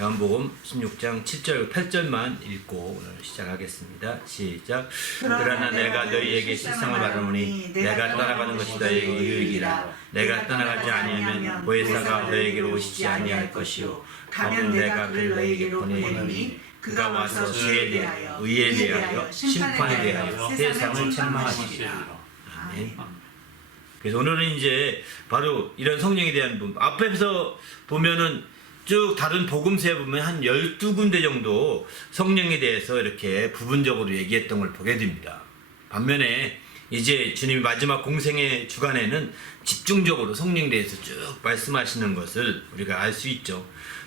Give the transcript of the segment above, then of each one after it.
요한복음 16장 7절 8절만 읽고 오늘 시작하겠습니다. 시작. 그러나 내가 너희에게 실상을 말하노니 내가 떠나가는 것이 너희에게 유익이라. 내가 떠나가지 아니하면 보혜사가 너희에게로 오시지 아니할 것이요 가면 내가 그를 너희에게 보내리니 그가 와서 죄에 대하여 의에 대하여 심판에 대하여 세상을 책망하시리라. 아멘. 그래서 오늘은 이제 바로 이런 성령에 대한 부분, 앞에서 보면은 쭉 다른 복음서에 보면 한 12군데 정도 성령에 대해서 이렇게 부분적으로 얘기했던 걸 보게 됩니다. 반면에 이제 주님이 마지막 공생의 주간에는 집중적으로 성령에 대해서 쭉 말씀하시는 것을 우리가 알 수 있죠.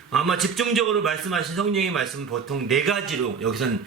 아마 집중적으로 말씀하신 성령의 말씀은 보통 4가지로 여기선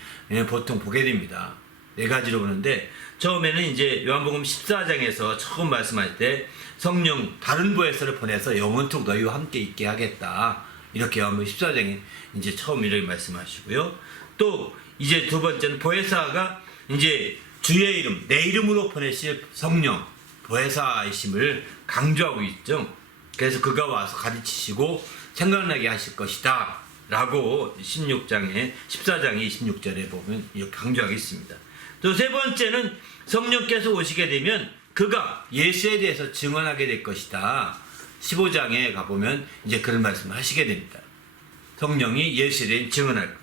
보통 보게 됩니다. 4가지로 보는데, 처음에는 이제 요한복음 14장에서 처음 말씀할 때 성령 다른 보혜사를 보내서 영원토록 너희와 함께 있게 하겠다, 이렇게 요한복음 14장에 이제 처음 이렇게 말씀하시고요. 또 이제 두 번째는 보혜사가 이제 주의 이름, 내 이름으로 보내실 성령 보혜사이심을 강조하고 있죠. 그래서 그가 와서 가르치시고 생각나게 하실 것이다 라고 14장의 26절에 보면 이렇게 강조하고 있습니다. 또 세 번째는 성령께서 오시게 되면 그가 예수에 대해서 증언하게 될 것이다. 15장에 가보면 이제 그런 말씀을 하시게 됩니다. 성령이 예수에 대해 증언할 것.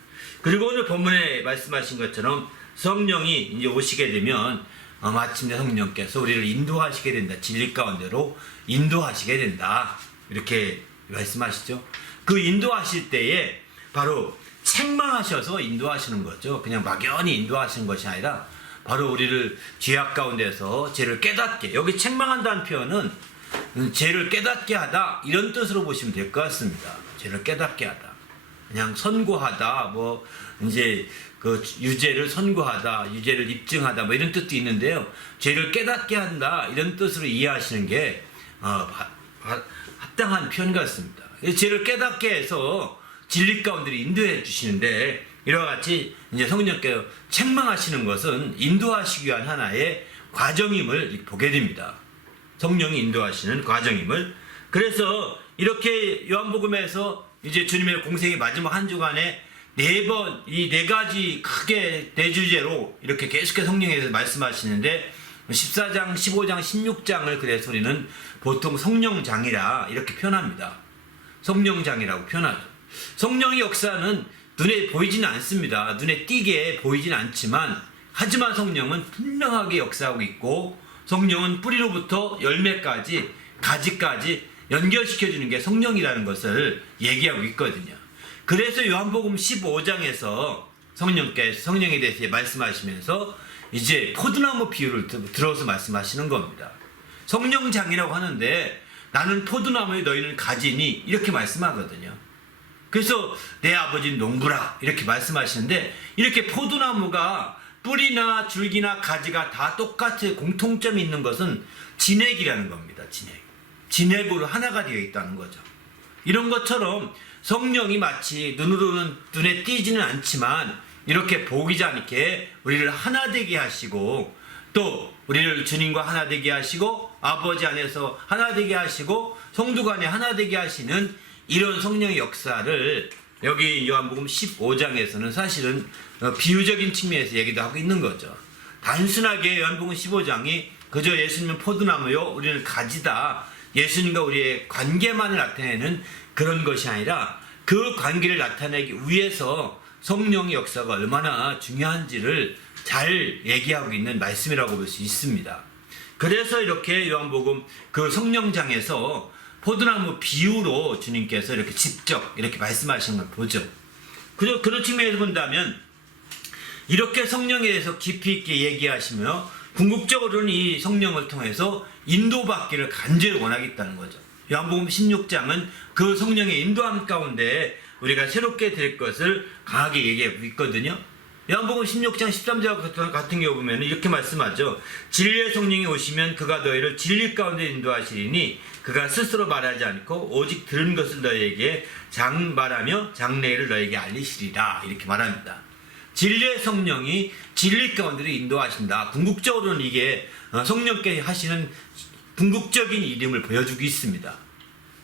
그리고 오늘 본문에 말씀하신 것처럼 성령이 이제 오시게 되면 마침내 성령께서 우리를 인도하시게 된다. 진리 가운데로 인도하시게 된다. 이렇게 말씀하시죠. 그 인도하실 때에 바로 책망하셔서 인도하시는 거죠. 그냥 막연히 인도하시는 것이 아니라 바로 우리를 죄악 가운데서 죄를 깨닫게, 여기 책망한다는 표현은 죄를 깨닫게 하다 이런 뜻으로 보시면 될 것 같습니다. 죄를 깨닫게 하다, 그냥 선고하다, 뭐 이제 그 유죄를 선고하다, 유죄를 입증하다, 뭐 이런 뜻도 있는데요. 죄를 깨닫게 한다 이런 뜻으로 이해하시는 게 합당한 표현 같습니다. 죄를 깨닫게 해서 진리 가운데로 인도해 주시는데, 이와 같이 이제 성령께서 책망하시는 것은 인도하시기 위한 하나의 과정임을 보게 됩니다. 성령이 인도하시는 과정임을. 그래서 이렇게 요한복음에서 이제 주님의 공생의 마지막 한 주간에 4번, 이 4가지 크게 대주제로 이렇게 계속해서 성령에 대해서 말씀하시는데, 14장, 15장, 16장을 그래서 우리는 보통 성령장이라 이렇게 표현합니다. 성령장이라고 표현하죠. 성령의 역사는 눈에 보이지는 않습니다. 눈에 띄게 보이지는 않지만, 하지만 성령은 분명하게 역사하고 있고, 성령은 뿌리로부터 열매까지, 가지까지 연결시켜주는 게 성령이라는 것을 얘기하고 있거든요. 그래서 요한복음 15장에서 성령에 대해서 말씀하시면서 이제 포도나무 비유를 들어서 말씀하시는 겁니다. 성령장이라고 하는데, 나는 포도나무에 너희는 가지니, 이렇게 말씀하거든요. 그래서 내 아버지는 농부라, 이렇게 말씀하시는데, 이렇게 포도나무가 뿌리나 줄기나 가지가 다 똑같이 공통점이 있는 것은 진액이라는 겁니다. 진액으로 하나가 되어 있다는 거죠. 이런 것처럼 성령이 마치 눈으로는 눈에 띄지는 않지만 이렇게 보이지 않게 우리를 하나 되게 하시고, 또 우리를 주님과 하나 되게 하시고, 아버지 안에서 하나 되게 하시고, 성도 간에 하나 되게 하시는 이런 성령의 역사를 여기 요한복음 15장에서는 사실은 비유적인 측면에서 얘기도 하고 있는 거죠. 단순하게 요한복음 15장이 그저 예수님은 포도나무요, 우리는 가지다, 예수님과 우리의 관계만을 나타내는 그런 것이 아니라, 그 관계를 나타내기 위해서 성령의 역사가 얼마나 중요한지를 잘 얘기하고 있는 말씀이라고 볼 수 있습니다. 그래서 이렇게 요한복음 그 성령장에서 포도나무 비유로 주님께서 이렇게 직접 이렇게 말씀하시는 걸 보죠. 그런 측면에서 본다면 이렇게 성령에 대해서 깊이 있게 얘기하시며, 궁극적으로는 이 성령을 통해서 인도받기를 간절히 원하겠다는 거죠. 요한복음 16장은 그 성령의 인도함 가운데 우리가 새롭게 될 것을 강하게 얘기하고 있거든요. 요한복음 16장 13절 같은 경우 보면 이렇게 말씀하죠. 진리의 성령이 오시면 그가 너희를 진리 가운데 인도하시리니 그가 스스로 말하지 않고 오직 들은 것을 너희에게 말하며 장래를 너희에게 알리시리라, 이렇게 말합니다. 진리의 성령이 진리 가운데로 인도하신다. 궁극적으로는 이게 성령께 하시는 궁극적인 이름을 보여주고 있습니다.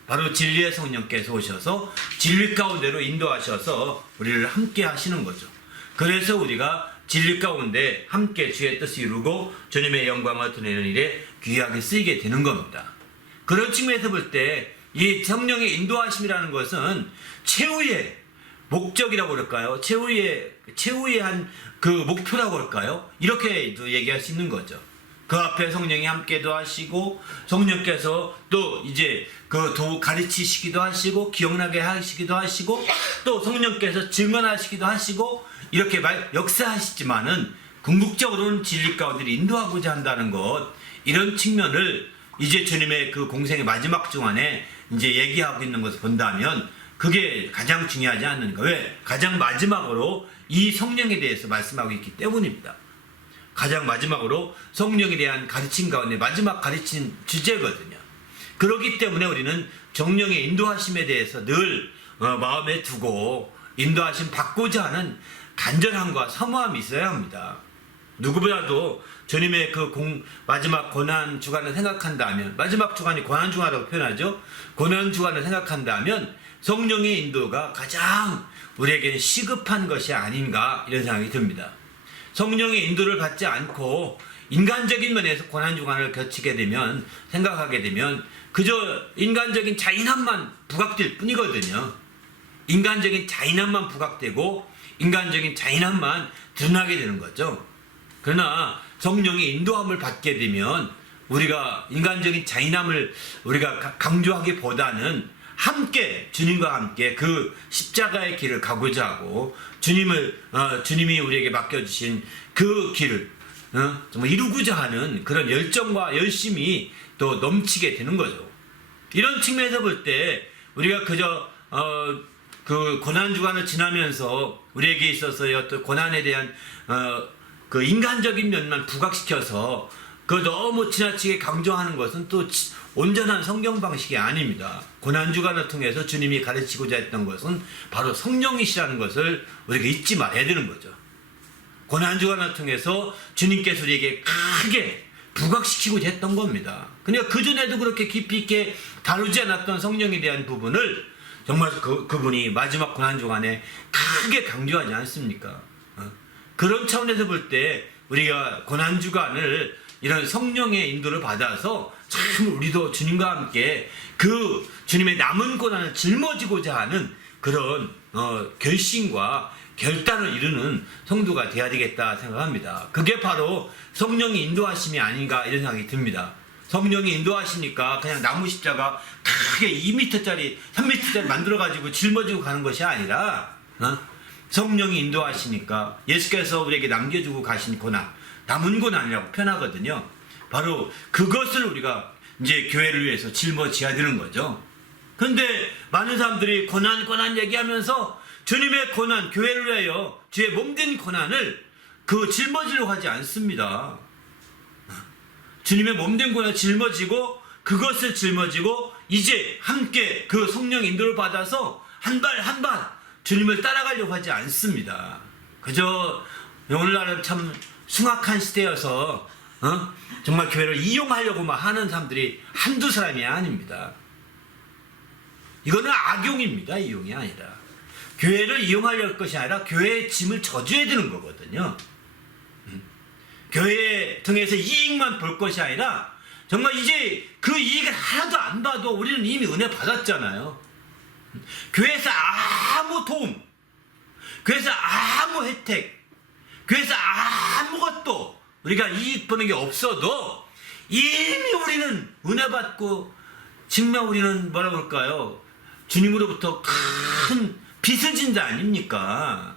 바로 진리의 성령께서 오셔서 진리 가운데로 인도하셔서 우리를 함께 하시는 거죠. 그래서 우리가 진리 가운데 함께 주의 뜻을 이루고 주님의 영광을 드러내는 일에 귀하게 쓰이게 되는 겁니다. 그런 측면에서 볼 때 이 성령의 인도하심이라는 것은 최후의 목적이라고 그럴까요? 최후의 한 그 목표라고 할까요? 이렇게 얘기할 수 있는 거죠. 그 앞에 성령이 함께도 하시고 성령께서 또 이제 그 가르치시기도 하시고 기억나게 하시기도 하시고 또 성령께서 증언하시기도 하시고 이렇게 역사하시지만은 궁극적으로는 진리 가운데 인도하고자 한다는 것, 이런 측면을 이제 주님의 그 공생의 마지막 중간에 이제 얘기하고 있는 것을 본다면 그게 가장 중요하지 않는가. 왜? 가장 마지막으로 이 성령에 대해서 말씀하고 있기 때문입니다. 가장 마지막으로 성령에 대한 가르침 가운데 마지막 가르친 주제거든요. 그렇기 때문에 우리는 성령의 인도하심에 대해서 늘 마음에 두고 인도하심 받고자 하는 간절함과 사모함이 있어야 합니다. 누구보다도 주님의 그 마지막 고난 주간을 생각한다면, 마지막 주간이 고난 주간이라고 표현하죠. 고난 주간을 생각한다면 성령의 인도가 가장 우리에게 시급한 것이 아닌가, 이런 생각이 듭니다. 성령의 인도를 받지 않고 인간적인 면에서 고난주간을 거치게 되면, 생각하게 되면 그저 인간적인 잔인함만 부각될 뿐이거든요. 인간적인 잔인함만 부각되고 인간적인 잔인함만 드러나게 되는 거죠. 그러나 성령의 인도함을 받게 되면 우리가 인간적인 잔인함을 우리가 강조하기보다는 함께 주님과 함께 그 십자가의 길을 가고자 하고 주님이 우리에게 맡겨주신 그 길을 정말 이루고자 하는 그런 열정과 열심이 또 넘치게 되는 거죠. 이런 측면에서 볼 때 우리가 그저 그 고난 주간을 지나면서 우리에게 있어서의 어떤 고난에 대한 그 인간적인 면만 부각시켜서 그 너무 지나치게 강조하는 것은 또 온전한 성경 방식이 아닙니다. 고난주간을 통해서 주님이 가르치고자 했던 것은 바로 성령이시라는 것을 우리가 잊지 말아야 되는 거죠. 고난주간을 통해서 주님께서 우리에게 크게 부각시키고자 했던 겁니다. 그러니까 그전에도 그렇게 깊이 있게 다루지 않았던 성령에 대한 부분을 정말 그분이 마지막 고난주간에 크게 강조하지 않습니까? 그런 차원에서 볼 때 우리가 고난주간을 이런 성령의 인도를 받아서 참 우리도 주님과 함께 그 주님의 남은 고난을 짊어지고자 하는 그런 결심과 결단을 이루는 성도가 되어야 되겠다 생각합니다. 그게 바로 성령의 인도하심이 아닌가, 이런 생각이 듭니다. 성령이 인도하시니까 그냥 나무 십자가 크게 2m짜리 3m짜리 만들어가지고 짊어지고 가는 것이 아니라 성령이 인도하시니까 예수께서 우리에게 남겨주고 가신 고난, 남은 고난이라고 표현하거든요. 바로 그것을 우리가 이제 교회를 위해서 짊어져야 되는 거죠. 그런데 많은 사람들이 고난 얘기하면서 주님의 고난, 교회를 위하여 주의 몸된 고난을 짊어지려고 하지 않습니다. 주님의 몸된 고난을 짊어지고 그것을 짊어지고 이제 함께 그 성령 인도를 받아서 한 발 한 발 주님을 따라가려고 하지 않습니다. 그저 오늘날은 참 숭악한 시대여서 정말 교회를 이용하려고만 하는 사람들이 한두 사람이 아닙니다. 이거는 악용입니다. 이용이 아니라. 교회를 이용하려 할 것이 아니라 교회의 짐을 져줘야 되는 거거든요. 교회 통해서 이익만 볼 것이 아니라 정말 이제 그 이익을 하나도 안 봐도 우리는 이미 은혜 받았잖아요. 교회에서 아무 도움, 교회에서 아무 혜택, 교회에서 아무것도 우리가 이익 보는 게 없어도 이미 우리는 은혜 받고 정말 우리는 뭐라 그럴까요? 주님으로부터 큰 빚을 진 자 아닙니까?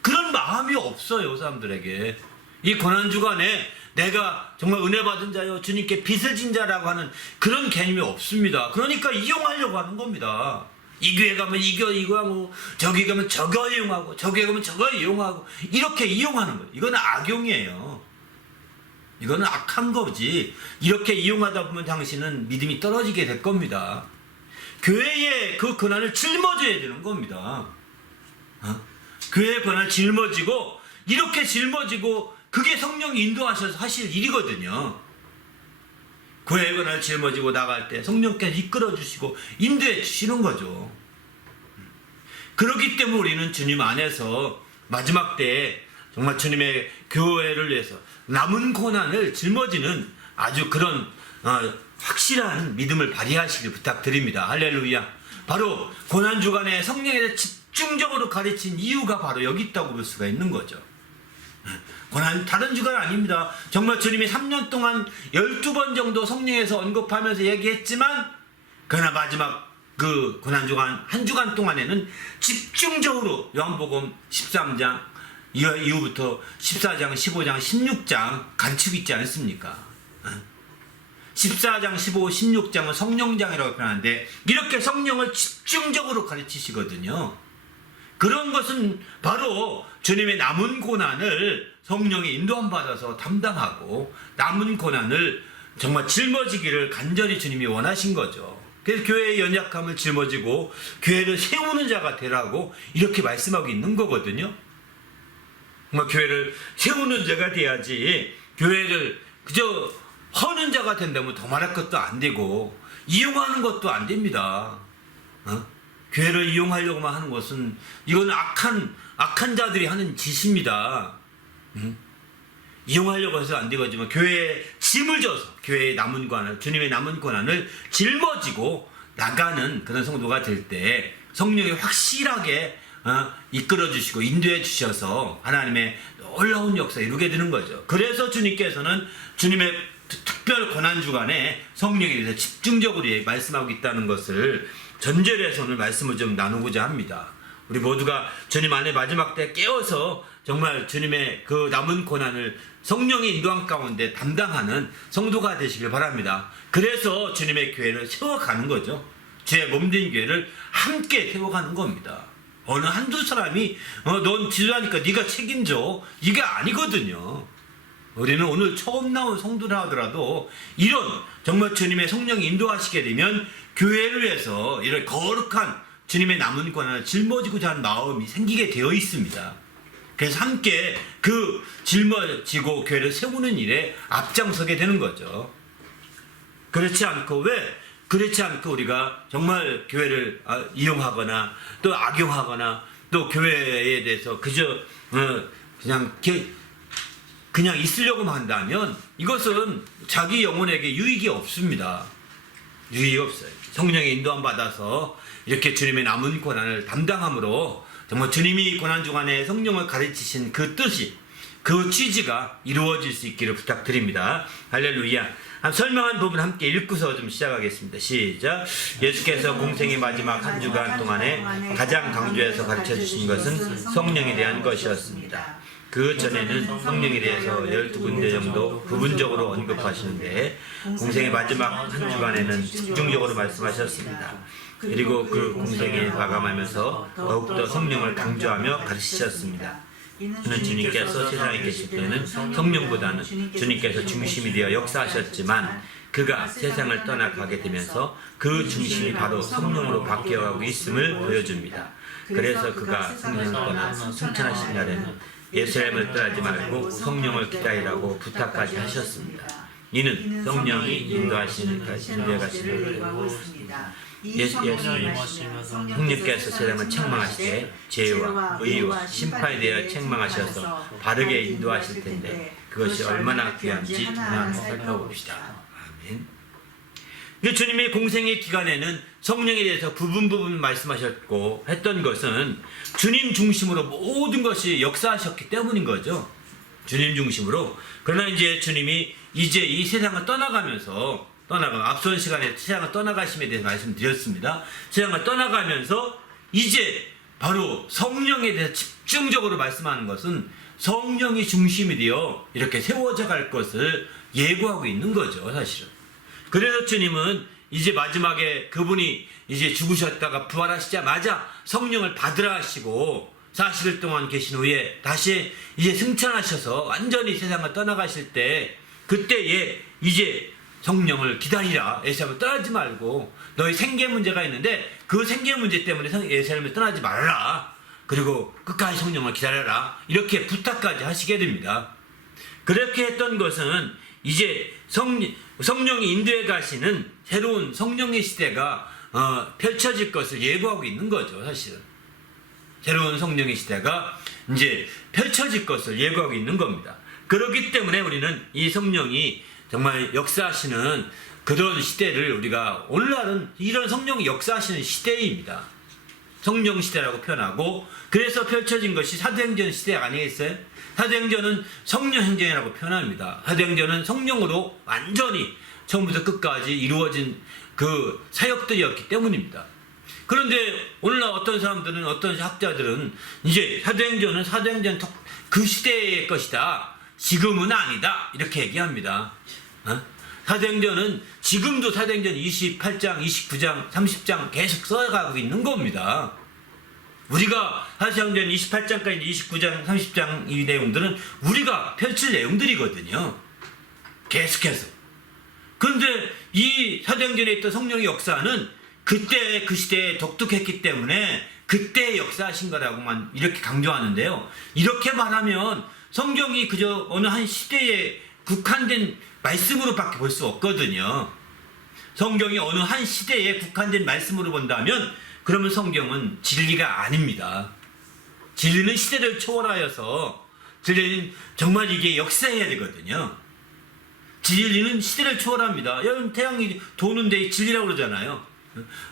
그런 마음이 없어요, 사람들에게. 이 고난주간에 내가 정말 은혜 받은 자요, 주님께 빚을 진 자라고 하는 그런 개념이 없습니다. 그러니까 이용하려고 하는 겁니다. 이 교회 가면 이거 하고, 저기 가면 저거 이용하고, 저기 가면 저거 이용하고, 이렇게 이용하는 거예요. 이거는 악용이에요. 이거는 악한 거지. 이렇게 이용하다 보면 당신은 믿음이 떨어지게 될 겁니다. 교회의 그 고난을 짊어져야 되는 겁니다. 교회의 고난을 짊어지고, 이렇게 짊어지고, 그게 성령이 인도하셔서 하실 일이거든요. 교회의 권한을 짊어지고 나갈 때 성령께서 이끌어 주시고 인도해 주시는 거죠. 그렇기 때문에 우리는 주님 안에서 마지막 때에 정말 주님의 교회를 위해서 남은 고난을 짊어지는 아주 그런 확실한 믿음을 발휘하시길 부탁드립니다. 할렐루야. 바로 고난주간에 성령에 대해 집중적으로 가르친 이유가 바로 여기 있다고 볼 수가 있는 거죠. 고난 다른 주간 아닙니다. 정말 주님이 3년 동안 12번 정도 성령에서 언급하면서 얘기했지만 그러나 마지막 그 고난주간 한 주간 동안에는 집중적으로 요한복음 13장 이후부터 14장, 15장, 16장 가르치고 있지 않습니까? 14장, 15, 16장은 성령장이라고 표현하는데 이렇게 성령을 집중적으로 가르치시거든요. 그런 것은 바로 주님의 남은 고난을 성령의 인도함 받아서 담당하고 남은 고난을 정말 짊어지기를 간절히 주님이 원하신 거죠. 그래서 교회의 연약함을 짊어지고 교회를 세우는 자가 되라고 이렇게 말씀하고 있는 거거든요. 정말 교회를 세우는 자가 돼야지 교회를 그저 허는 자가 된다면 더 말할 것도 안 되고 이용하는 것도 안 됩니다. 교회를 이용하려고만 하는 것은 이건 악한 자들이 하는 짓입니다. 이용하려고 해서 안 되겠지만 교회에 짐을 져서 교회의 남은 고난을 주님의 남은 고난을 짊어지고 나가는 그런 성도가 될 때 성령이 확실하게 이끌어 주시고 인도해 주셔서 하나님의 놀라운 역사 이루게 되는 거죠. 그래서 주님께서는 주님의 특별 고난 주간에 성령에 대해서 집중적으로 말씀하고 있다는 것을 전제로 해서 오늘 말씀을 좀 나누고자 합니다. 우리 모두가 주님 안에 마지막 때 깨어서 정말 주님의 그 남은 고난을 성령의 인도함 가운데 담당하는 성도가 되시길 바랍니다. 그래서 주님의 교회를 세워가는 거죠. 주의 몸된 교회를 함께 세워가는 겁니다. 어느 한두 사람이 넌 지도하니까 네가 책임져 이게 아니거든요. 우리는 오늘 처음 나온 성도라 하더라도 이런 정말 주님의 성령이 인도하시게 되면 교회를 위해서 이런 거룩한 주님의 남은 고난을 짊어지고자 하는 마음이 생기게 되어 있습니다. 그래서 함께 그 짊어지고 교회를 세우는 일에 앞장서게 되는 거죠. 그렇지 않고 우리가 정말 교회를 이용하거나 또 악용하거나 또 교회에 대해서 그저 그냥 있으려고만 한다면 이것은 자기 영혼에게 유익이 없습니다. 유익이 없어요. 성령의 인도함 받아서 이렇게 주님의 남은 고난을 담당함으로 정말 주님이 고난 주간에 성령을 가르치신 그 뜻이 그 취지가 이루어질 수 있기를 부탁드립니다. 할렐루야. 설명한 부분 함께 읽고서 좀 시작하겠습니다. 시작. 예수께서 공생의 마지막 한 주간 동안에 가장 강조해서 가르쳐 주신 것은 성령에 대한 것이었습니다. 그 전에는 성령에 대해서 12군데 정도 부분적으로 언급하시는데 공생의 마지막 한 주간에는 집중적으로 말씀하셨습니다. 그리고 그 공생에 마감하면서 더욱더 성령을 강조하며 가르치셨습니다. 이는 주님께서 세상에 계실 때는 성령보다는 주님께서 중심이 되어 역사하셨지만 그가 세상을 떠나가게 되면서 그 중심이 바로 성령으로 바뀌어가고 있음을 보여줍니다. 그래서 그가 성령을 떠나 승천하신 날에는 예루살렘을 떠나지 말고 성령을 기다리라고 부탁까지 하셨습니다. 이는 성령이 인도해 가시는 예수님 성령께서 세상을 책망하시되 죄와 의와 심판에 대하여 책망하셔서 바르게 인도하실 텐데 그것이 얼마나 귀한지 한번 살펴봅시다. 아멘. 주님의 공생의 기간에는 성령에 대해서 부분 말씀하셨고 했던 것은 주님 중심으로 모든 것이 역사하셨기 때문인 거죠. 주님 중심으로. 그러나 이제 주님이 이제 이 세상을 떠나가면서 앞선 시간에 세상을 떠나가심에 대해서 말씀드렸습니다. 세상을 떠나가면서 이제 바로 성령에 대해서 집중적으로 말씀하는 것은 성령이 중심이 되어 이렇게 세워져 갈 것을 예고하고 있는 거죠, 사실은. 그래서 주님은 이제 마지막에 그분이 이제 죽으셨다가 부활하시자마자 성령을 받으라 하시고 40일 동안 계신 후에 다시 이제 승천하셔서 완전히 세상을 떠나가실 때 그때에 이제 성령을 기다리라. 예루살렘을 떠나지 말고 너희 생계 문제가 있는데 그 생계 문제 때문에 예루살렘을 떠나지 말라. 그리고 끝까지 성령을 기다려라. 이렇게 부탁까지 하시게 됩니다. 그렇게 했던 것은 이제 성령이 인도해 가시는 새로운 성령의 시대가 펼쳐질 것을 예고하고 있는 거죠, 사실은. 새로운 성령의 시대가 이제 펼쳐질 것을 예고하고 있는 겁니다. 그렇기 때문에 우리는 이 성령이 정말 역사하시는 그런 시대를 우리가 오늘날은 이런 성령이 역사하시는 시대입니다. 성령 시대라고 표현하고, 그래서 펼쳐진 것이 사도행전 시대 아니겠어요? 사도행전은 성령 행전이라고 표현합니다. 사도행전은 성령으로 완전히 처음부터 끝까지 이루어진 그 사역들이었기 때문입니다. 그런데 오늘날 어떤 사람들은, 어떤 학자들은 이제 사도행전은 사도행전 그 시대의 것이다, 지금은 아니다, 이렇게 얘기합니다. 사도행전은 지금도 사도행전 28장, 29장, 30장 계속 써가고 있는 겁니다. 우리가 사도행전 28장까지 29장, 30장 이 내용들은 우리가 펼칠 내용들이거든요. 계속해서. 그런데 이 사도행전에 있던 성령의 역사는 그때 그 시대에 독특했기 때문에 그때 역사하신 거라고만 이렇게 강조하는데요. 이렇게 말하면 성경이 그저 어느 한 시대에 국한된 말씀으로밖에 볼 수 없거든요. 성경이 어느 한 시대에 국한된 말씀으로 본다면 그러면 성경은 진리가 아닙니다. 진리는 시대를 초월하여서, 진리는 정말 이게 역사해야 되거든요. 진리는 시대를 초월합니다. 여러분, 태양이 도는데 진리라고 그러잖아요.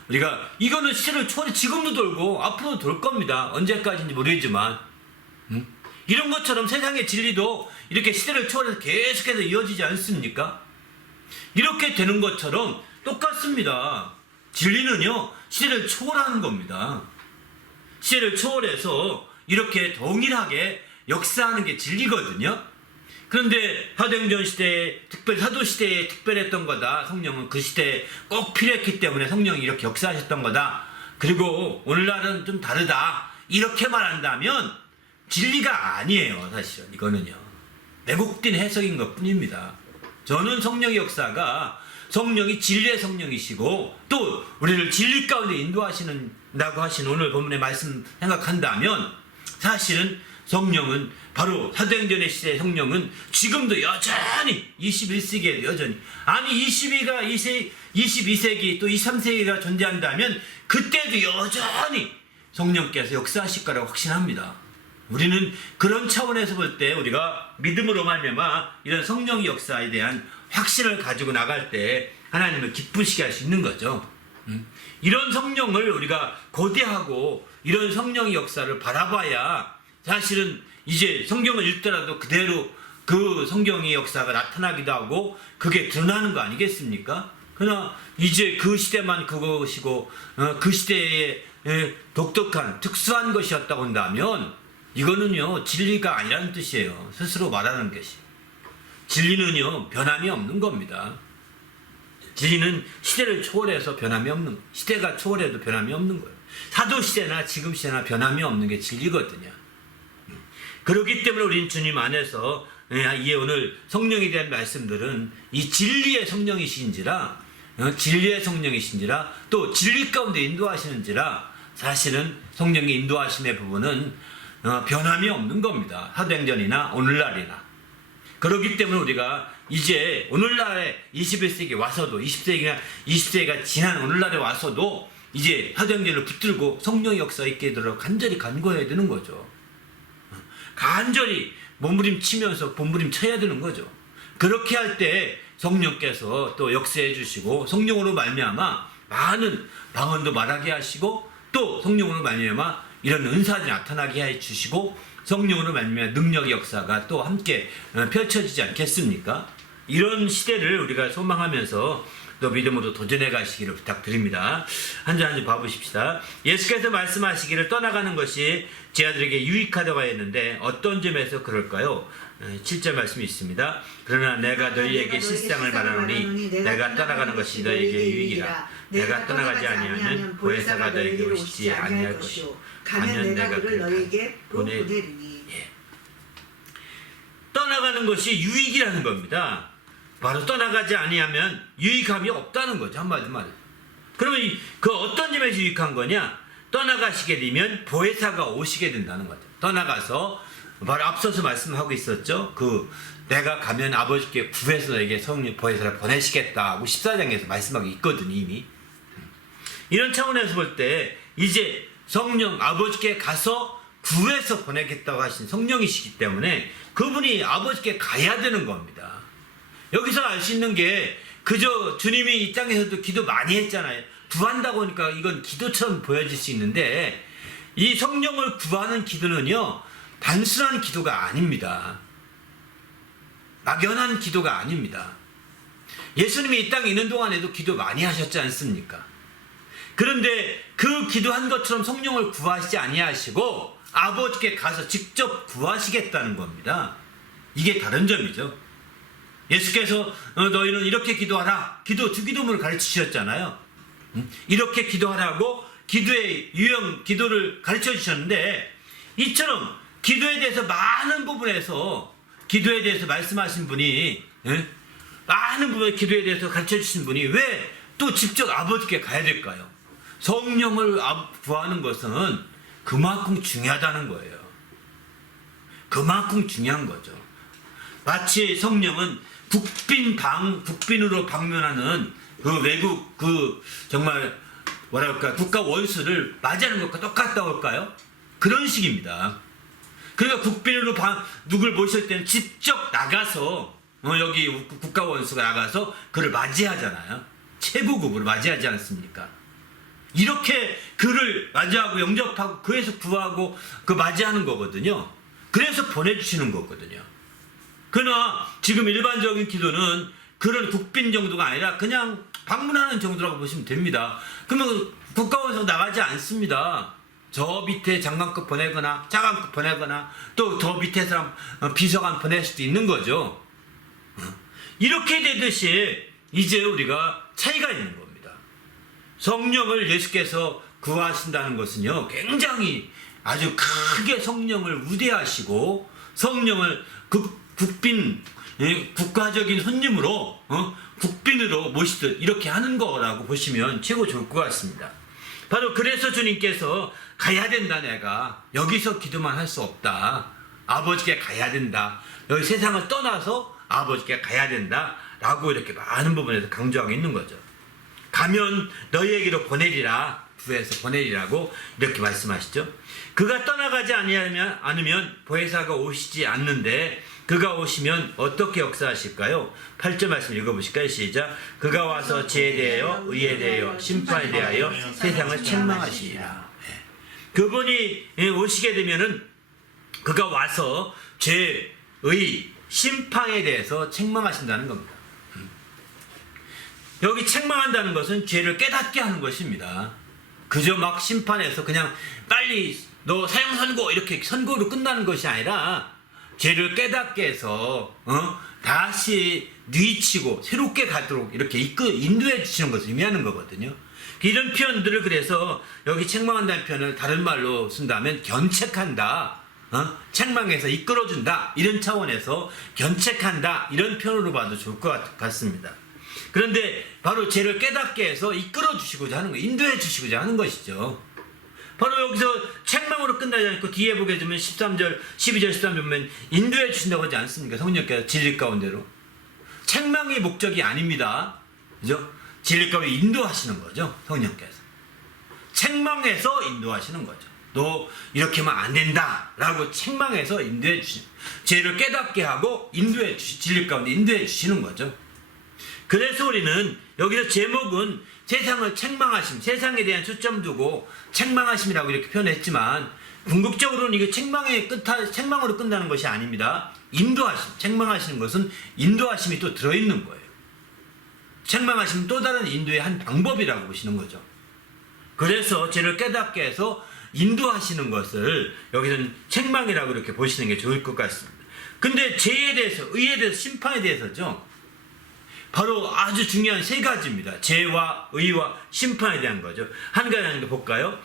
우리가 이거는 시대를 초월해, 지금도 돌고 앞으로도 돌 겁니다. 언제까지인지 모르겠지만 이런 것처럼 세상의 진리도 이렇게 시대를 초월해서 계속해서 이어지지 않습니까? 이렇게 되는 것처럼 똑같습니다. 진리는요, 시대를 초월하는 겁니다. 시대를 초월해서 이렇게 동일하게 역사하는 게 진리거든요. 그런데 사도행전 시대에, 특별히 사도 시대에 특별했던 거다. 성령은 그 시대에 꼭 필요했기 때문에 성령이 이렇게 역사하셨던 거다. 그리고 오늘날은 좀 다르다, 이렇게 말한다면 진리가 아니에요. 사실은 이거는요, 왜곡된 해석인 것 뿐입니다. 저는 성령의 역사가, 성령이 진리의 성령이시고 또 우리를 진리 가운데 인도하시는다고 하신 오늘 본문의 말씀 생각한다면, 사실은 성령은 바로 사도행전의 시대의 성령은 지금도 여전히 21세기에도 여전히, 아니 22세기 또 23세기가 존재한다면 그때도 여전히 성령께서 역사하실 거라고 확신합니다. 우리는 그런 차원에서 볼 때 우리가 믿음으로 말미암아 이런 성령의 역사에 대한 확신을 가지고 나갈 때 하나님을 기쁘시게 할 수 있는 거죠. 이런 성령을 우리가 고대하고 이런 성령의 역사를 바라봐야 사실은 이제 성경을 읽더라도 그대로 그 성경의 역사가 나타나기도 하고 그게 드러나는 거 아니겠습니까? 그러나 이제 그 시대만 그것이고 그 시대에 독특한 특수한 것이었다고 한다면 이거는요, 진리가 아니라는 뜻이에요. 스스로 말하는 것이. 진리는요, 변함이 없는 겁니다. 진리는 시대를 초월해서 변함이 없는, 시대가 초월해도 변함이 없는 거예요. 사도 시대나 지금 시대나 변함이 없는 게 진리거든요. 그렇기 때문에 우린 주님 안에서 이 오늘 성령에 대한 말씀들은 이 진리의 성령이신지라, 진리의 성령이신지라, 또 진리 가운데 인도하시는지라, 사실은 성령의 인도하심의 부분은 변함이 없는 겁니다. 사도행전이나 오늘날이나. 그렇기 때문에 우리가 이제 오늘날에 21세기 와서도, 20세기가 지난 오늘날에 와서도 이제 사도행전을 붙들고 성령의 역사 있게 되도록 간절히 간구해야 되는 거죠. 간절히 몸부림치면서 몸부림쳐야 되는 거죠. 그렇게 할 때 성령께서 또 역사해 주시고, 성령으로 말미암아 많은 방언도 말하게 하시고, 또 성령으로 말미암아 이런 은사들이 나타나게 해주시고, 성령으로 말미암아 능력의 역사가 또 함께 펼쳐지지 않겠습니까? 이런 시대를 우리가 소망하면서 또 믿음으로 도전해 가시기를 부탁드립니다. 한 줄 한 줄 봐보십시다. 예수께서 말씀하시기를 떠나가는 것이 제 아들에게 유익하다고 했는데 어떤 점에서 그럴까요? 7절 말씀이 있습니다. 그러나 내가 너희에게 실상을 말하노니 내가 떠나가는 것이 너희에게 유익이라. 내가 떠나가지 아니하면 보혜사가 너희에게 오시지 아니할 것이요 가면 내가 그를 너희에게 보내리니. 떠나가는 것이 유익이라는 겁니다. 바로 떠나가지 아니하면 유익함이 없다는 거죠. 한마디로 말해서. 그러면 그 어떤 점에서 유익한 거냐? 떠나가시게 되면 보혜사가 오시게 된다는 거죠. 떠나가서 바로 앞서서 말씀하고 있었죠. 그 내가 가면 아버지께 구해서 너에게 성령 보혜사를 보내시겠다 하고 14장에서 말씀하고 있거든요, 이미. 이런 차원에서 볼 때 이제 성령 아버지께 가서 구해서 보내겠다고 하신 성령이시기 때문에 그분이 아버지께 가야 되는 겁니다. 여기서 알 수 있는 게 그저 주님이 이 땅에서도 기도 많이 했잖아요. 구한다고 하니까 이건 기도처럼 보여질 수 있는데 이 성령을 구하는 기도는요, 단순한 기도가 아닙니다. 막연한 기도가 아닙니다. 예수님이 이 땅에 있는 동안에도 기도 많이 하셨지 않습니까? 그런데 그 기도한 것처럼 성령을 구하시지 아니하시고 아버지께 가서 직접 구하시겠다는 겁니다. 이게 다른 점이죠. 예수께서 너희는 이렇게 기도하라. 두 기도문을 가르치셨잖아요. 이렇게 기도하라고 기도의 유형, 기도를 가르쳐 주셨는데 이처럼 기도에 대해서 많은 부분에서 기도에 대해서 말씀하신 분이 많은 부분에 기도에 대해서 가르쳐 주신 분이 왜 또 직접 아버지께 가야 될까요? 성령을 구하는 것은 그만큼 중요하다는 거예요. 그만큼 중요한 거죠. 마치 성령은 국빈으로 방문하는 그 외국 정말 뭐랄까 국가 원수를 맞이하는 것과 똑같다고 할까요? 그런 식입니다. 그러니까 국빈으로 누굴 모실 때는 직접 나가서 여기 국가 원수가 나가서 그를 맞이하잖아요. 최고급으로 맞이하지 않습니까? 이렇게 그를 맞이하고 영접하고 그에서 구하고 그 맞이하는 거거든요. 그래서 보내주시는 거거든요. 그러나 지금 일반적인 기도는 그런 국빈 정도가 아니라 그냥 방문하는 정도라고 보시면 됩니다. 그러면 국가원에서 나가지 않습니다. 저 밑에 장관급 보내거나 차관급 보내거나 또 저 밑에 사람 비서관 보낼 수도 있는 거죠. 이렇게 되듯이 이제 우리가 차이가 있는 겁니다. 성령을 예수께서 구하신다는 것은요, 굉장히 아주 크게 성령을 우대하시고 성령을 국빈, 국가적인 손님으로 국빈으로 모시듯 이렇게 하는 거라고 보시면 최고 좋을 것 같습니다. 바로 그래서 주님께서 가야 된다. 내가 여기서 기도만 할 수 없다. 아버지께 가야 된다. 여기 세상을 떠나서 아버지께 가야 된다 라고 이렇게 많은 부분에서 강조하고 있는 거죠. 가면 너희에게로 보내리라. 구해서 보내리라고 이렇게 말씀하시죠. 그가 떠나가지 않으면 보혜사가 오시지 않는데 그가 오시면 어떻게 역사하실까요? 8절 말씀 읽어보실까요? 시작. 그가 와서 죄에 대하여 의에 대하여 심판에 대하여 세상을 책망하시리라. 그분이 오시게 되면은 그가 와서 죄, 의, 심판에 대해서 책망하신다는 겁니다. 여기 책망한다는 것은 죄를 깨닫게 하는 것입니다. 그저 막 심판해서 그냥 빨리 너 사형 선고 이렇게 선고로 끝나는 것이 아니라 죄를 깨닫게 해서 다시 뉘치고 새롭게 가도록 이렇게 인도해 주시는 것을 의미하는 거거든요. 이런 표현들을 그래서 여기 책망한다는 표현을 다른 말로 쓴다면 견책한다. 책망해서 이끌어준다. 이런 차원에서 견책한다. 이런 표현으로 봐도 좋을 것 같습니다. 그런데 바로 죄를 깨닫게 해서 이끌어 주시고자 하는 거, 인도해 주시고자 하는 것이죠. 바로 여기서 책망으로 끝나지 않고 뒤에 보게 되면 13절, 12절, 13절 보면 인도해 주신다고 하지 않습니까? 성령께서 진리 가운데로. 책망이 목적이 아닙니다. 그죠? 진리 가운데 인도하시는 거죠. 성령께서. 책망해서 인도하시는 거죠. 너 이렇게 하면 안 된다 라고 책망해서 인도해 주시는, 죄를 깨닫게 하고 진리 가운데 인도해 주시는 거죠. 그래서 우리는 여기서 제목은 세상을 책망하심, 세상에 대한 초점 두고 책망하심이라고 이렇게 표현했지만 궁극적으로는 이게 책망으로 끝나는 것이 아닙니다. 인도하심, 책망하시는 것은 인도하심이 또 들어있는 거예요. 책망하심은 또 다른 인도의 한 방법이라고 보시는 거죠. 그래서 죄를 깨닫게 해서 인도하시는 것을 여기서는 책망이라고 이렇게 보시는 게 좋을 것 같습니다. 근데 죄에 대해서, 의에 대해서, 심판에 대해서죠. 바로 아주 중요한 세 가지입니다. 죄와 의와 심판에 대한 거죠. 한 가지 하는 거 볼까요?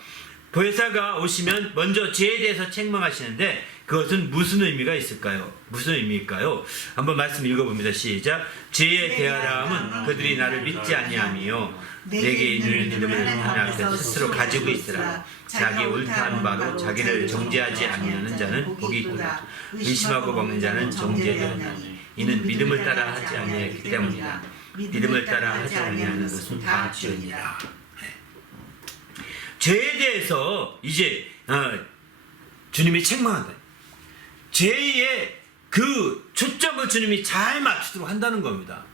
보혜사가 오시면 먼저 죄에 대해서 책망하시는데 그것은 무슨 의미가 있을까요? 무슨 의미일까요? 한번 말씀 읽어봅니다. 시작. 죄에 대하라 함은 그들이 나를 믿지 아니하며 내게 있는 이름을 하나님 앞에서 스스로 가지고 있으라. 자기 옳다는 바로 자기를 정죄하지 아니하는 자는 복이 있도다. 의심하고 먹는 자는 정죄되었나니 이는 믿음을 따라 하지 아니하기 때문이라. 믿음을 따라 하지 아니하는 것은 다 죄니라. 죄에 대해서 이제 주님이 책망한다. 죄의 그 초점을 주님이 잘 맞추도록 한다는 겁니다.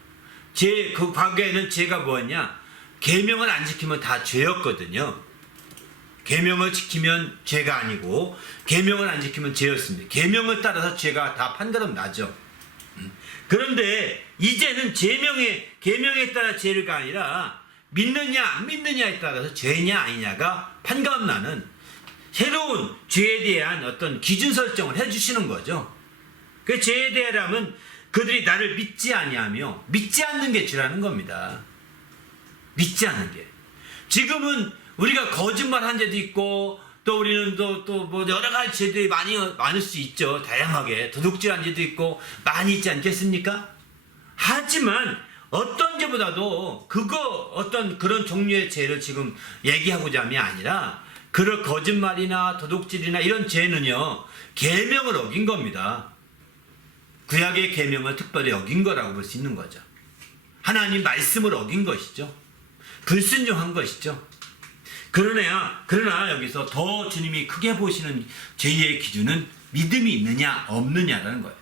그 과거에는 죄가 뭐였냐? 계명을 안 지키면 다 죄였거든요. 계명을 지키면 죄가 아니고 계명을 안 지키면 죄였습니다. 계명을 따라서 죄가 다 판가름 나죠. 그런데 이제는 계명에 따라 죄가 아니라 믿느냐 안 믿느냐에 따라서 죄냐 아니냐가 판가름 나는 새로운 죄에 대한 어떤 기준 설정을 해주시는 거죠. 그 죄에 대하면 그들이 나를 믿지 아니하며 믿지 않는 게 죄라는 겁니다. 믿지 않는 게. 지금은 우리가 거짓말한 죄도 있고 또 우리는 또 뭐 여러 가지 죄들이 많을 수 있죠. 다양하게 도둑질한 죄도 있고 많이 있지 않겠습니까? 하지만 어떤 죄보다도 어떤 그런 종류의 죄를 지금 얘기하고자 함이 아니라 그런 거짓말이나 도둑질이나 이런 죄는요 계명을 어긴 겁니다. 구약의 계명을 특별히 어긴 거라고 볼 수 있는 거죠. 하나님 말씀을 어긴 것이죠. 불순종한 것이죠. 그러나 여기서 더 주님이 크게 보시는 죄의 기준은 믿음이 있느냐 없느냐라는 거예요.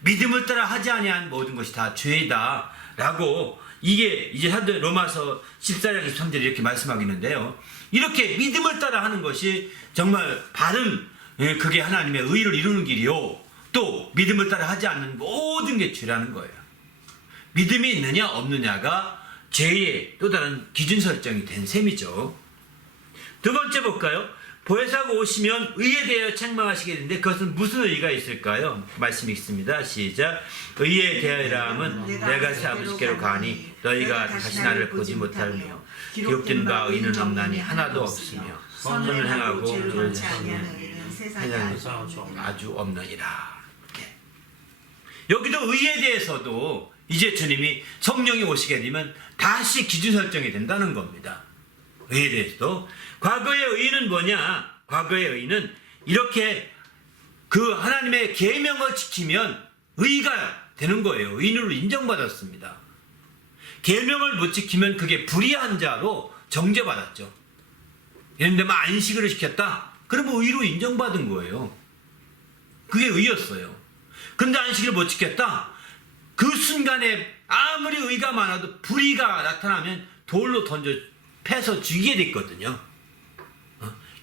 믿음을 따라 하지 아니한 모든 것이 다 죄다라고 이게 이제 로마서 14장 23절에 이렇게 말씀하고 있는데요. 이렇게 믿음을 따라 하는 것이 정말 바른 그게 하나님의 의를 이루는 길이요. 또 믿음을 따라 하지 않는 모든 게 죄라는 거예요. 믿음이 있느냐 없느냐가 죄의 또 다른 기준 설정이 된 셈이죠. 두 번째 볼까요? 보혜사가 오시면 의에 대하여 책망하시게 되는데 그것은 무슨 의가 있을까요? 말씀 읽습니다. 시작. 의에 대하여라 함은 내가 새 아버지께로 가니 너희가 다시 나를 보지 못하며 기록된 바 의는 없나니 하나도 없으며 선을 행하고 죄를 행하는 세상에 아주 없느니라. 여기도 의에 대해서도 이제 주님이 성령이 오시게 되면 다시 기준 설정이 된다는 겁니다. 의에 대해서도. 과거의 의는 뭐냐? 과거의 의는 이렇게 그 하나님의 계명을 지키면 의가 되는 거예요. 의인으로 인정받았습니다. 계명을 못 지키면 그게 불의한 자로 정죄받았죠. 예를 들면 안식일을 지켰다? 그러면 의로 인정받은 거예요. 그게 의였어요. 근데 안식일을 못 지켰다? 그 순간에 아무리 의가 많아도 불의가 나타나면 돌로 던져 패서 죽이게 됐거든요.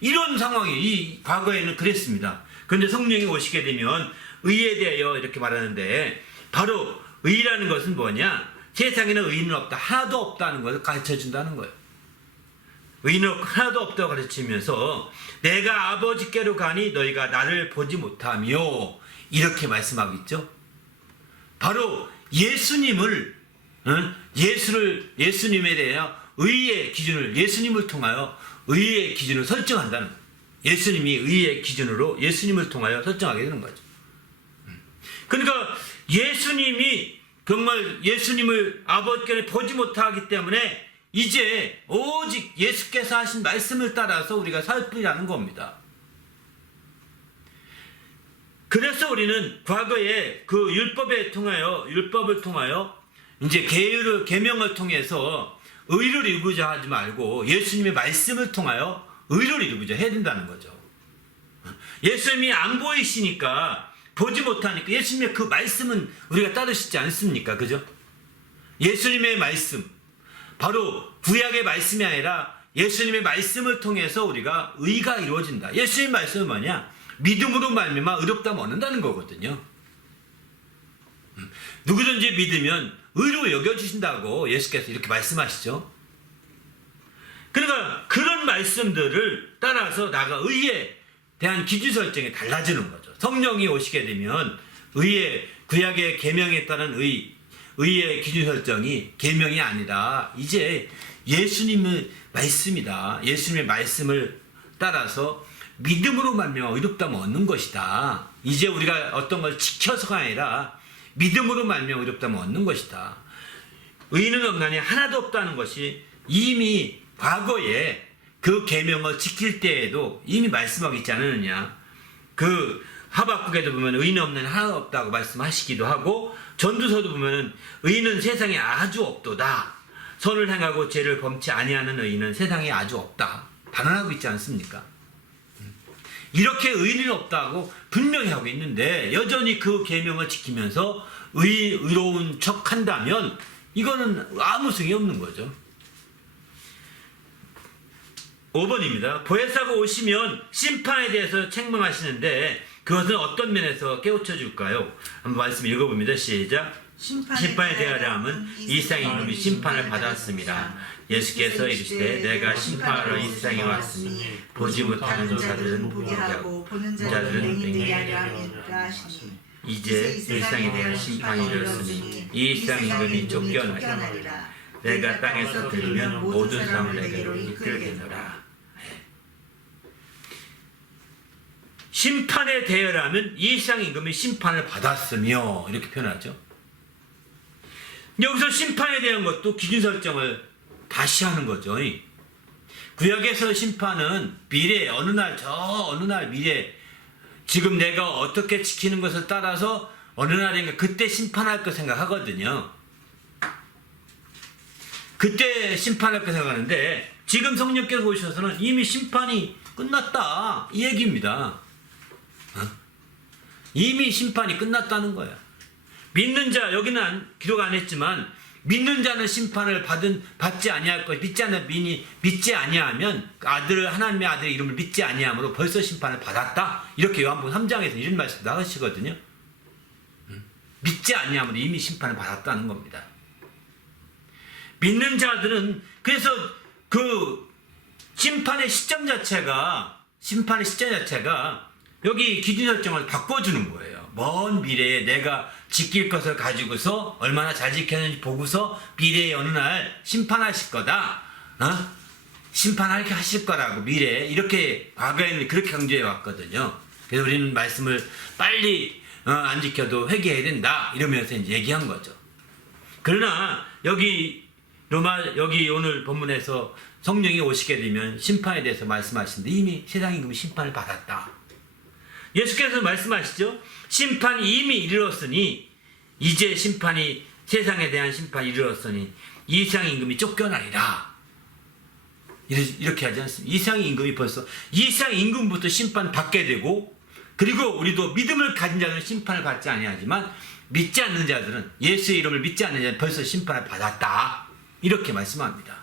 이런 상황이 이 과거에는 그랬습니다. 그런데 성령이 오시게 되면 의에 대하여 이렇게 말하는데 바로 의라는 것은 뭐냐? 세상에는 의인은 없다. 하나도 없다는 것을 가르쳐준다는 거예요. 의인은 하나도 없다고 가르치면서 내가 아버지께로 가니 너희가 나를 보지 못하며 이렇게 말씀하고 있죠. 바로 예수님에 대하여 의의 기준을 예수님을 통하여 의의 기준을 설정한다는 거예요. 예수님이 의의 기준으로 예수님을 통하여 설정하게 되는 거죠. 그러니까 예수님이 정말 예수님을 아버지께 보지 못하기 때문에 이제 오직 예수께서 하신 말씀을 따라서 우리가 살 뿐이라는 겁니다. 그래서 우리는 과거에 그 율법을 통하여 이제 계명을 통해서 의를 이루고자 하지 말고 예수님의 말씀을 통하여 의를 이루고자 해야 된다는 거죠. 예수님이 안 보이시니까 보지 못하니까 예수님의 그 말씀은 우리가 따르시지 않습니까? 그죠? 예수님의 말씀, 바로 구약의 말씀이 아니라 예수님의 말씀을 통해서 우리가 의가 이루어진다. 예수님의 말씀은 뭐냐? 믿음으로 말미암아 의롭다면 얻는다는 거거든요. 누구든지 믿으면 의로 여겨주신다고 예수께서 이렇게 말씀하시죠. 그러니까 그런 말씀들을 따라서 나가 의에 대한 기준 설정이 달라지는 거죠. 성령이 오시게 되면 구약의 계명에 따른 의의 기준 설정이 계명이 아니라 이제 예수님의 말씀이다. 예수님의 말씀을 따라서 믿음으로 말미암아 의롭다면 얻는 것이다. 이제 우리가 어떤 걸 지켜서가 아니라 믿음으로 말미암아 의롭다면 얻는 것이다. 의는 없나니 하나도 없다는 것이 이미 과거에 그 계명을 지킬 때에도 이미 말씀하고 있지 않느냐. 그 하박국에도 보면 의는 없는 하나도 없다고 말씀하시기도 하고 전두서도 보면은 의인은 세상에 아주 없도다. 선을 행하고 죄를 범치 아니하는 의인은 세상에 아주 없다. 단언하고 있지 않습니까? 이렇게 의인은 없다고 분명히 하고 있는데 여전히 그 계명을 지키면서 의로운 척 한다면 이거는 아무 성이 없는 거죠. 5번입니다. 보혜사가 오시면 심판에 대해서 책망하시는데 그것은 어떤 면에서 깨우쳐 줄까요? 한번 말씀 읽어봅니다. 시작. 심판에 대하여는 이 세상 임금이 심판을 받았습니다. 예수께서 이르시되 내가 심판하러 이 세상에 왔으니 보지 못하는 자들은 보게 하고 보는 자들은 맹인되게 하려 함이라 하시니 이제 이 세상에 대한 심판이 이르렀으니 이 세상 임금이 쫓겨나리라. 내가 땅에서 들리면 모든 사람을 내게로 이끌겠노라. 심판에 대하여는 이 세상 임금이 심판을 받았으며 이렇게 표현하죠. 여기서 심판에 대한 것도 기준 설정을 다시 하는 거죠. 구약에서 심판은 미래 어느 날 미래 지금 내가 어떻게 지키는 것을 따라서 어느 날인가 그때 심판할 거 생각하거든요. 그때 심판할 거 생각하는데 지금 성령께서 오셔서는 이미 심판이 끝났다 이 얘기입니다. 이미 심판이 끝났다는 거야. 믿는 자, 여기는 기록 안 했지만 믿는 자는 심판을 받지 아니할 것, 믿지 아니하면 하나님의 아들의 이름을 믿지 아니함으로 벌써 심판을 받았다. 이렇게 요한복음 3장에서 이런 말씀 나가시거든요. 믿지 아니함으로 이미 심판을 받았다는 겁니다. 믿는 자들은 그래서 그 심판의 시점 자체가 여기 기준 설정을 바꿔주는 거예요. 먼 미래에 내가 지킬 것을 가지고서 얼마나 잘 지켰는지 보고서 미래의 어느 날 심판하실 거다. 심판하게 하실 거라고 미래에 이렇게 과거에는 그렇게 강조해 왔거든요. 그래서 우리는 말씀을 빨리 안 지켜도 회개해야 된다 이러면서 이제 얘기한 거죠. 그러나 여기 오늘 본문에서 성령이 오시게 되면 심판에 대해서 말씀하시는데 이미 세상 임금이 심판을 받았다. 예수께서 말씀하시죠. 심판이 이미 이르렀으니 이제 세상에 대한 심판이 이르렀으니 이 세상 임금이 쫓겨나리라. 이렇게 하지 않습니까? 이 세상 임금이 벌써 이 세상 임금부터 심판 받게 되고 그리고 우리도 믿음을 가진 자들은 심판을 받지 아니하지만 믿지 않는 자들은 예수의 이름을 믿지 않는 자들은 벌써 심판을 받았다. 이렇게 말씀합니다.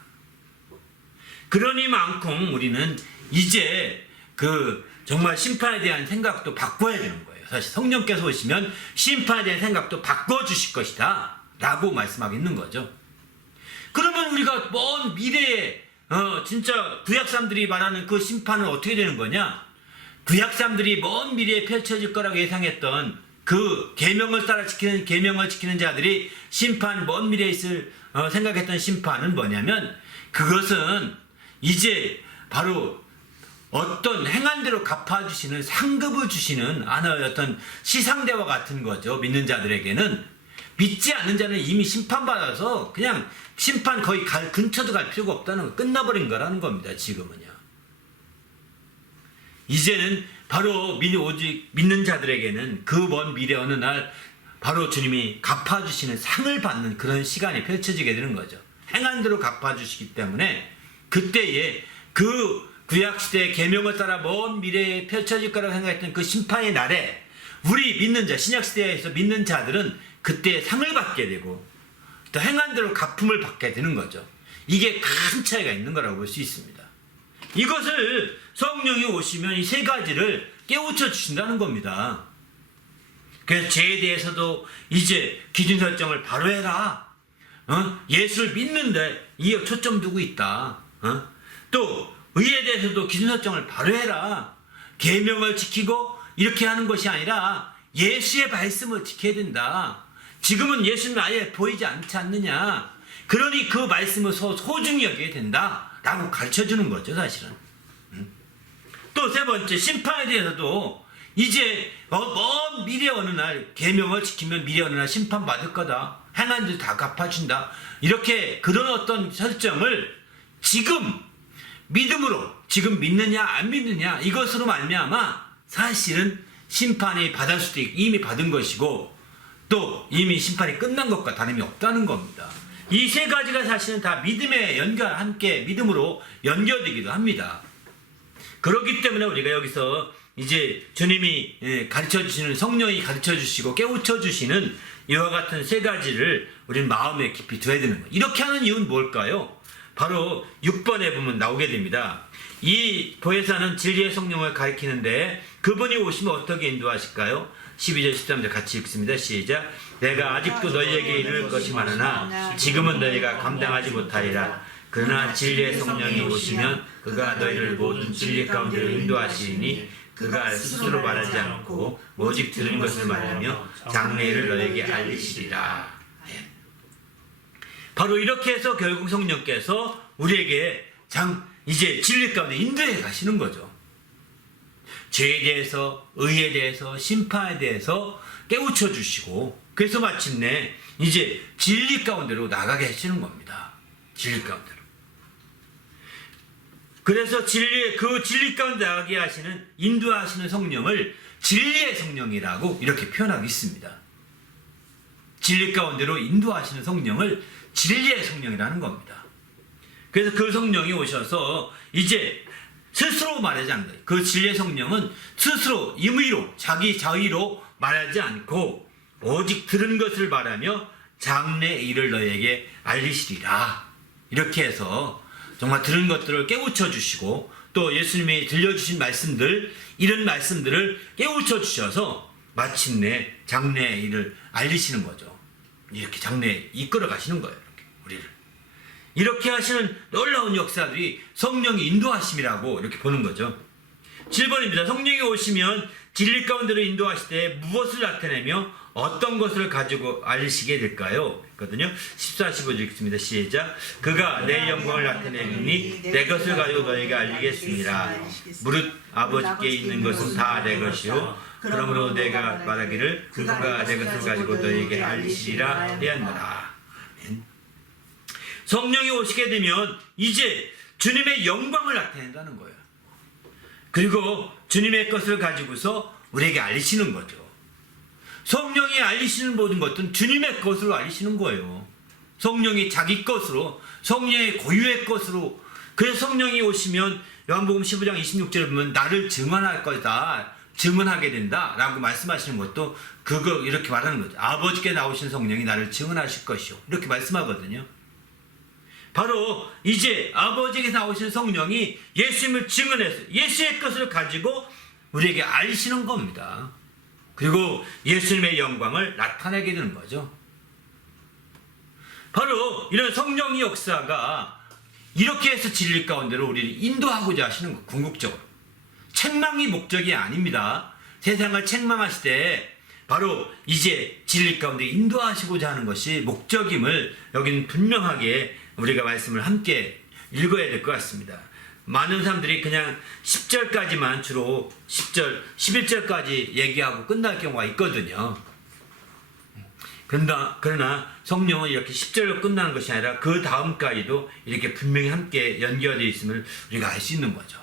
그러니만큼 우리는 이제 정말 심판에 대한 생각도 바꿔야 되는 거예요. 사실 성령께서 오시면 심판에 대한 생각도 바꿔주실 것이다 라고 말씀하고 있는 거죠. 그러면 우리가 먼 미래에 진짜 구약사람들이 말하는 그 심판은 어떻게 되는 거냐? 구약사람들이 먼 미래에 펼쳐질 거라고 예상했던 그 계명을 지키는 자들이 먼 미래에 있을 생각했던 심판은 뭐냐면 그것은 이제 바로 어떤 행한 대로 갚아주시는 상급을 주시는 어떤 시상대와 같은 거죠. 믿는 자들에게는. 믿지 않는 자는 이미 심판받아서 그냥 심판 거의 근처도 갈 필요가 없다는 거, 끝나버린 거라는 겁니다. 지금은요. 이제는 바로 오직 믿는 자들에게는 그 먼 미래 어느 날 바로 주님이 갚아주시는 상을 받는 그런 시간이 펼쳐지게 되는 거죠. 행한 대로 갚아주시기 때문에 그때에 구약시대의 계명을 따라 먼 미래에 펼쳐질 거라고 생각했던 그 심판의 날에 우리 믿는 자, 신약시대에서 믿는 자들은 그때 상을 받게 되고 또 행한 대로 갚음을 받게 되는 거죠. 이게 큰 차이가 있는 거라고 볼 수 있습니다. 이것을 성령이 오시면 이 세 가지를 깨우쳐 주신다는 겁니다. 그래서 죄에 대해서도 이제 기준 설정을 바로 해라. 예수를 믿는데 이에 초점 두고 있다. 또 의에 대해서도 기준 설정을 바로 해라. 계명을 지키고 이렇게 하는 것이 아니라 예수의 말씀을 지켜야 된다. 지금은 예수는 아예 보이지 않지 않느냐. 그러니 그 말씀을 소중히 여겨야 된다. 라고 가르쳐주는 거죠, 사실은. 또 세 번째, 심판에 대해서도 이제 먼 미래 어느 날 계명을 지키면 미래 어느 날 심판받을 거다. 행한 들 다 갚아준다. 이렇게 그런 어떤 설정을 지금 믿음으로 지금 믿느냐 안 믿느냐 이것으로 말미암아 사실은 심판이 받을 수도 있고 이미 받은 것이고 또 이미 심판이 끝난 것과 다름이 없다는 겁니다. 이 세 가지가 사실은 다 믿음에 함께 믿음으로 연결되기도 합니다. 그렇기 때문에 우리가 여기서 이제 주님이 가르쳐 주시는, 성령이 가르쳐 주시고 깨우쳐 주시는 이와 같은 세 가지를 우리는 마음에 깊이 둬야 되는 거예요. 이렇게 하는 이유는 뭘까요? 바로 6번에 보면 나오게 됩니다. 이 보혜사는 진리의 성령을 가리키는데 그분이 오시면 어떻게 인도하실까요? 12절 13절 같이 읽습니다. 시작. 내가 아직도 너희에게 이를 것이 많으나 지금은 너희가 감당하지 못하리라. 그러나 진리의 성령이 오시면 그가 너희를 모든 진리 가운데로 인도하시리니 그가 스스로 말하지 않고 오직 들은 것을 말하며 장래일을 너희에게 알리시리라. 바로 이렇게 해서 결국 성령께서 우리에게 이제 진리 가운데 인도해 가시는 거죠. 죄에 대해서, 의에 대해서, 심판에 대해서 깨우쳐 주시고, 그래서 마침내 이제 진리 가운데로 나가게 하시는 겁니다. 진리 가운데로. 그래서 그 진리 가운데 나가게 하시는, 인도하시는 성령을 진리의 성령이라고 이렇게 표현하고 있습니다. 진리 가운데로 인도하시는 성령을 진리의 성령이라는 겁니다. 그래서 그 성령이 오셔서 이제 스스로 말하지 않는 거예요. 그 진리의 성령은 스스로 임의로, 자기 자의로 말하지 않고 오직 들은 것을 말하며 장래 일을 너에게 알리시리라. 이렇게 해서 정말 들은 것들을 깨우쳐 주시고 또 예수님이 들려주신 말씀들, 이런 말씀들을 깨우쳐 주셔서 마침내 장래의 일을 알리시는 거죠. 이렇게 장래에 이끌어 가시는 거예요. 이렇게 우리를. 이렇게 하시는 놀라운 역사들이 성령의 인도하심이라고 이렇게 보는 거죠. 7번입니다. 성령이 오시면 진리 가운데로 인도하실 때 무엇을 나타내며 어떤 것을 가지고 알리시게 될까요? 있거든요. 14, 15절 읽습니다. 시작. 그가 내 영광을 나타내니 내 것을 가지고 너에게 알리겠습니다. 무릇 아버지께 있는 것은 다 내 것이요. 그러므로 내가 말하기를 그가 내 것을 가지고 너에게 알리시리라 하였노라. 성령이 오시게 되면 이제 주님의 영광을 나타낸다는 거예요. 그리고 주님의 것을 가지고서 우리에게 알리시는 거죠. 성령이 알리시는 모든 것은 주님의 것으로 알리시는 거예요. 성령이 자기 것으로, 성령의 고유의 것으로. 그래서 성령이 오시면 요한복음 15장 26절에 보면 나를 증언할 거다, 증언하게 된다 라고 말씀하시는 것도 그거 이렇게 말하는 거죠. 아버지께 나오신 성령이 나를 증언하실 것이요, 이렇게 말씀하거든요. 바로 이제 아버지에게서 나오신 성령이 예수님을 증언해서 예수의 것을 가지고 우리에게 알리시는 겁니다. 그리고 예수님의 영광을 나타내게 되는 거죠. 바로 이런 성령의 역사가 이렇게 해서 진리 가운데로 우리를 인도하고자 하시는 것, 궁극적으로. 책망이 목적이 아닙니다. 세상을 책망하실 때 바로 이제 진리 가운데 인도하시고자 하는 것이 목적임을 여기는 분명하게 우리가 말씀을 함께 읽어야 될 것 같습니다. 많은 사람들이 그냥 10절까지만 주로 10절, 11절까지 얘기하고 끝날 경우가 있거든요. 그러나 성령은 이렇게 10절로 끝나는 것이 아니라 그 다음까지도 이렇게 분명히 함께 연결되어 있음을 우리가 알 수 있는 거죠.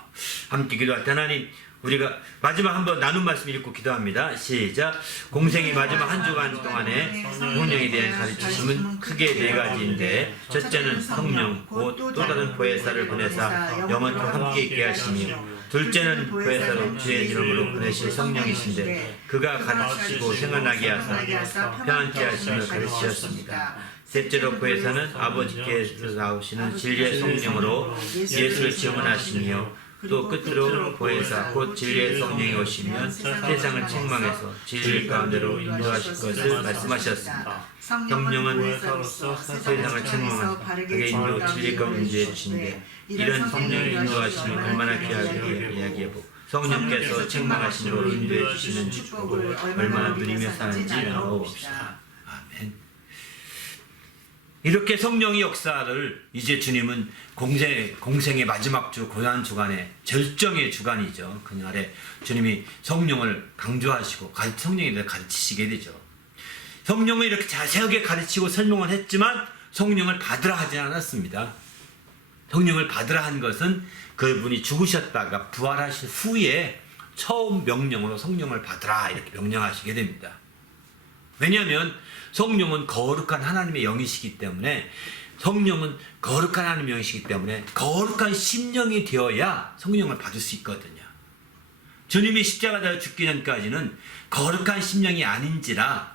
함께 기도할 때 하나님, 우리가 마지막 한번 나눈 말씀 읽고 기도합니다. 시작. 공생의 마지막 한 주간 동안에 성령에 대한 가르치심은 크게 네 가지인데, 첫째는 성령 곧 또 다른 보혜사를 보내사 영원토록 함께 있게 하시며, 둘째는 보혜사로 주의 이름으로 보내실 성령이신데 그가 가르치시고 생각나게 하사 평안케 하시며 가르치셨습니다. 셋째로 보혜사는 아버지께서 나오시는 진리의 성령으로 예수를 증언하시며, 또 끝으로 보혜사 곧 진리의 성령이 오시면 세상을 책망해서 진리 가운데로 인도하실 것을 말씀하셨습니다. 성령은 세상을 책망하게 인도 진리 가운데 인도해 주신데, 이런 성령의 인도하심이 얼마나 귀하게 이야기해보고 성령께서 책망하심으로 인도해 주시는 축복을 얼마나 누리며 사는지 나눠봅시다. 아멘. 이렇게 성령의 역사를 이제 주님은 공생의 마지막 주 고난 주간의 절정의 주간이죠. 그날에 주님이 성령을 강조하시고 성령에 대해 가르치시게 되죠. 성령을 이렇게 자세하게 가르치고 설명을 했지만 성령을 받으라 하지 않았습니다. 성령을 받으라 한 것은 그분이 죽으셨다가 부활하신 후에 처음 명령으로 성령을 받으라 이렇게 명령하시게 됩니다. 왜냐하면 성령은 거룩한 하나님의 영이시기 때문에 성령은 거룩한 하나님의 영이시기 때문에 거룩한 심령이 되어야 성령을 받을 수 있거든요. 주님이 십자가에 죽기 전까지는 거룩한 심령이 아닌지라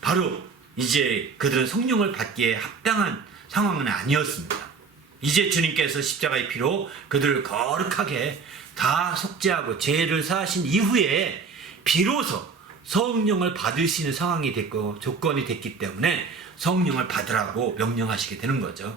바로 이제 그들은 성령을 받기에 합당한 상황은 아니었습니다. 이제 주님께서 십자가의 피로 그들을 거룩하게 다 속죄하고 죄를 사하신 이후에 비로소 성령을 받을 수 있는 상황이 됐고 조건이 됐기 때문에 성령을 받으라고 명령하시게 되는 거죠.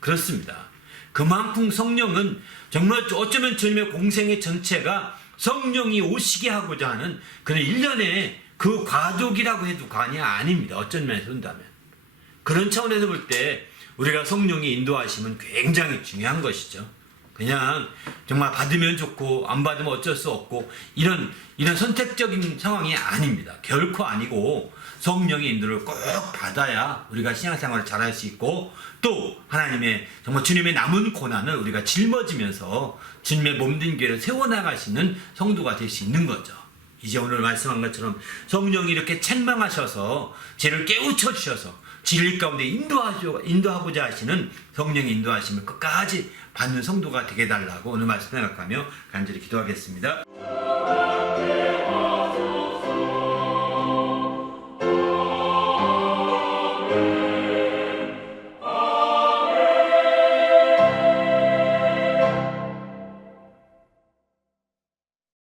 그렇습니다. 그만큼 성령은 정말 어쩌면 주님의 공생의 전체가 성령이 오시게 하고자 하는 그런 일련의 그 과족이라고 해도 과언이 아닙니다. 어쩐 면에서 본다면. 그런 차원에서 볼 때 우리가 성령의 인도하심은 굉장히 중요한 것이죠. 그냥 정말 받으면 좋고 안 받으면 어쩔 수 없고 이런 선택적인 상황이 아닙니다. 결코 아니고 성령의 인도를 꼭 받아야 우리가 신앙생활을 잘할 수 있고 또 하나님의 정말 주님의 남은 고난을 우리가 짊어지면서 주님의 몸된 교회를 세워나가시는 성도가 될 수 있는 거죠. 이제 오늘 말씀한 것처럼 성령이 이렇게 책망하셔서 죄를 깨우쳐 주셔서 진리 가운데 인도하고자 하시는 성령의 인도하심을 끝까지 받는 성도가 되게 해달라고 오늘 말씀 생각하며 간절히 기도하겠습니다.